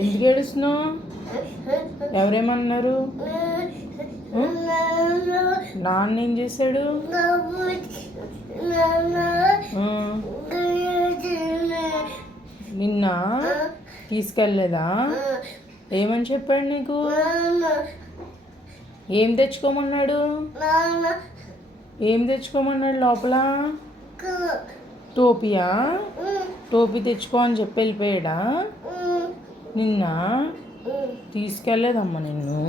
ఎందుకు ఏడుస్తున్నావు? ఎవరేమన్నారు? నాన్న ఏం చేశాడు? నిన్న తీసుకెళ్ళలేదా? ఏమని చెప్పాడు నీకు? ఏం తెచ్చుకోమన్నాడు? ఏం తెచ్చుకోమన్నాడు లోపల? టోపీయా? టోపీ తెచ్చుకో అని చెప్పి వెళ్ళిపోయాడా? నిన్న తీసుకెళ్ళలేదమ్మా నిన్ను.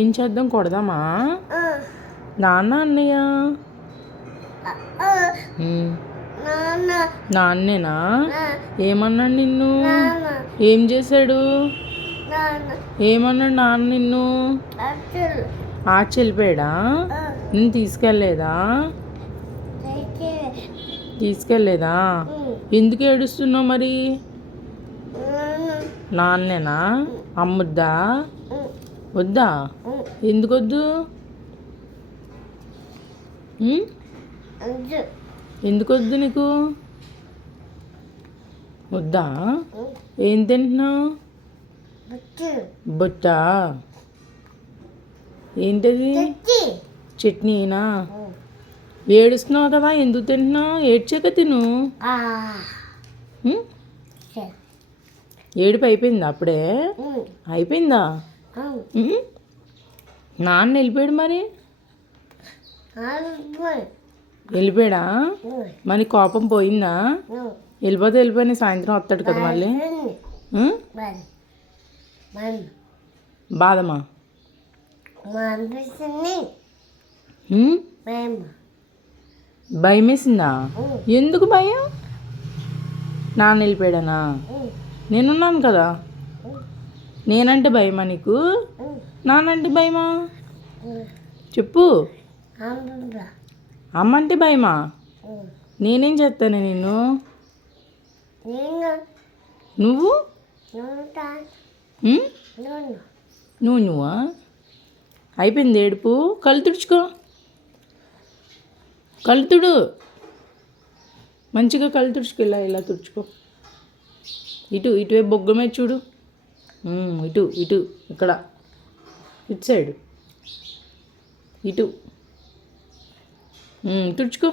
ఏం చేద్దాం, కొడదామా? నాన్న అన్నయ్య? నాన్నేనా? ఏమన్నాడు నిన్ను? ఏం చేశాడు? ఏమన్నాడు నాన్న నిన్ను? ఆర్చి వెళ్ళిపోయాడా? నిన్ను తీసుకెళ్ళలేదా? తీసుకెళ్ళలేదా? ఎందుకు ఏడుస్తున్నావు మరి? నాన్నేనా? అమ్మొద్దా? వద్దా? ఎందుకు వద్దు? ఎందుకు వద్దు నీకు? వద్దా? ఏం తింటున్నావు? బొట్టా? ఏంటది? చట్నీనా? ఏడుస్తున్నావు కదా, ఎందుకు తింటున్నావు? ఏడ్చాక తిను. ఏడుపు అయిపోయిందా అప్పుడే? అయిపోయిందా? నాన్న వెళ్ళిపోయాడు మరి? వెళ్ళిపోయాడా? మరి కోపం పోయిందా? వెళ్ళిపోయిన సాయంత్రం వస్తాడు కదా మళ్ళీ. బాధమా? భయం వేసిందా? ఎందుకు భయం? నాన్న వెళ్ళిపోయాడనా? నేనున్నాను కదా. నేనంటే భయమా నీకు? నాన్నంటే భయమా? చెప్పు. అమ్మ అంటే భయమా? నేనేం చేస్తాను నిన్ను? నువ్వు నువ్వా? అయిపోయింది ఏడుపు. కళ్ళు తుడుచుకో. కళ్ళు తుడు. మంచిగా కళ్ళు తుడుచుకో. ఇలా తుడుచుకో. ఇటువైపు బొగ్గ మీద చూడు. ఇటు ఇక్కడ ఇటు సైడ్ ఇటు తుడుచుకో.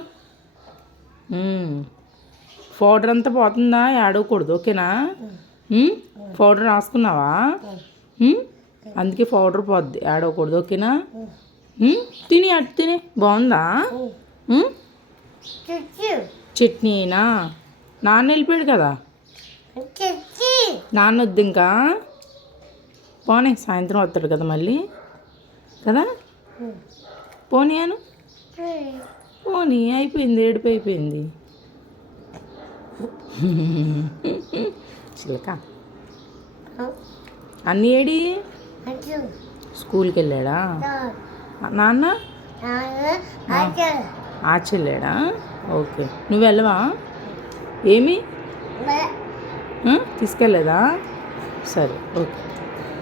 పౌడర్ అంతా పోతుందా? ఏడవకూడదు, ఓకేనా? పౌడర్ రాసుకున్నావా? అందుకే పౌడర్ పోద్ది, ఏడవకూడదు, ఓకేనా? తిని బాగుందా? చట్నీనా? నాన్న వెళ్ళిపోయాడు కదా. నాన్న వద్దు ఇంకా. పోనీ, సాయంత్రం వస్తాడు కదా మళ్ళీ కదా. పోనీయాను. పోనీ, అయిపోయింది, ఏడుపు అయిపోయింది. చిలక అన్నీ ఏడి? స్కూల్కి వెళ్ళాడా నాన్న? ఆర్చి వెళ్ళాడా? ఓకే. నువ్వు వెళ్ళవా? ఏమి తీసుకెళ్ళలేదా? సరే, ఓకే.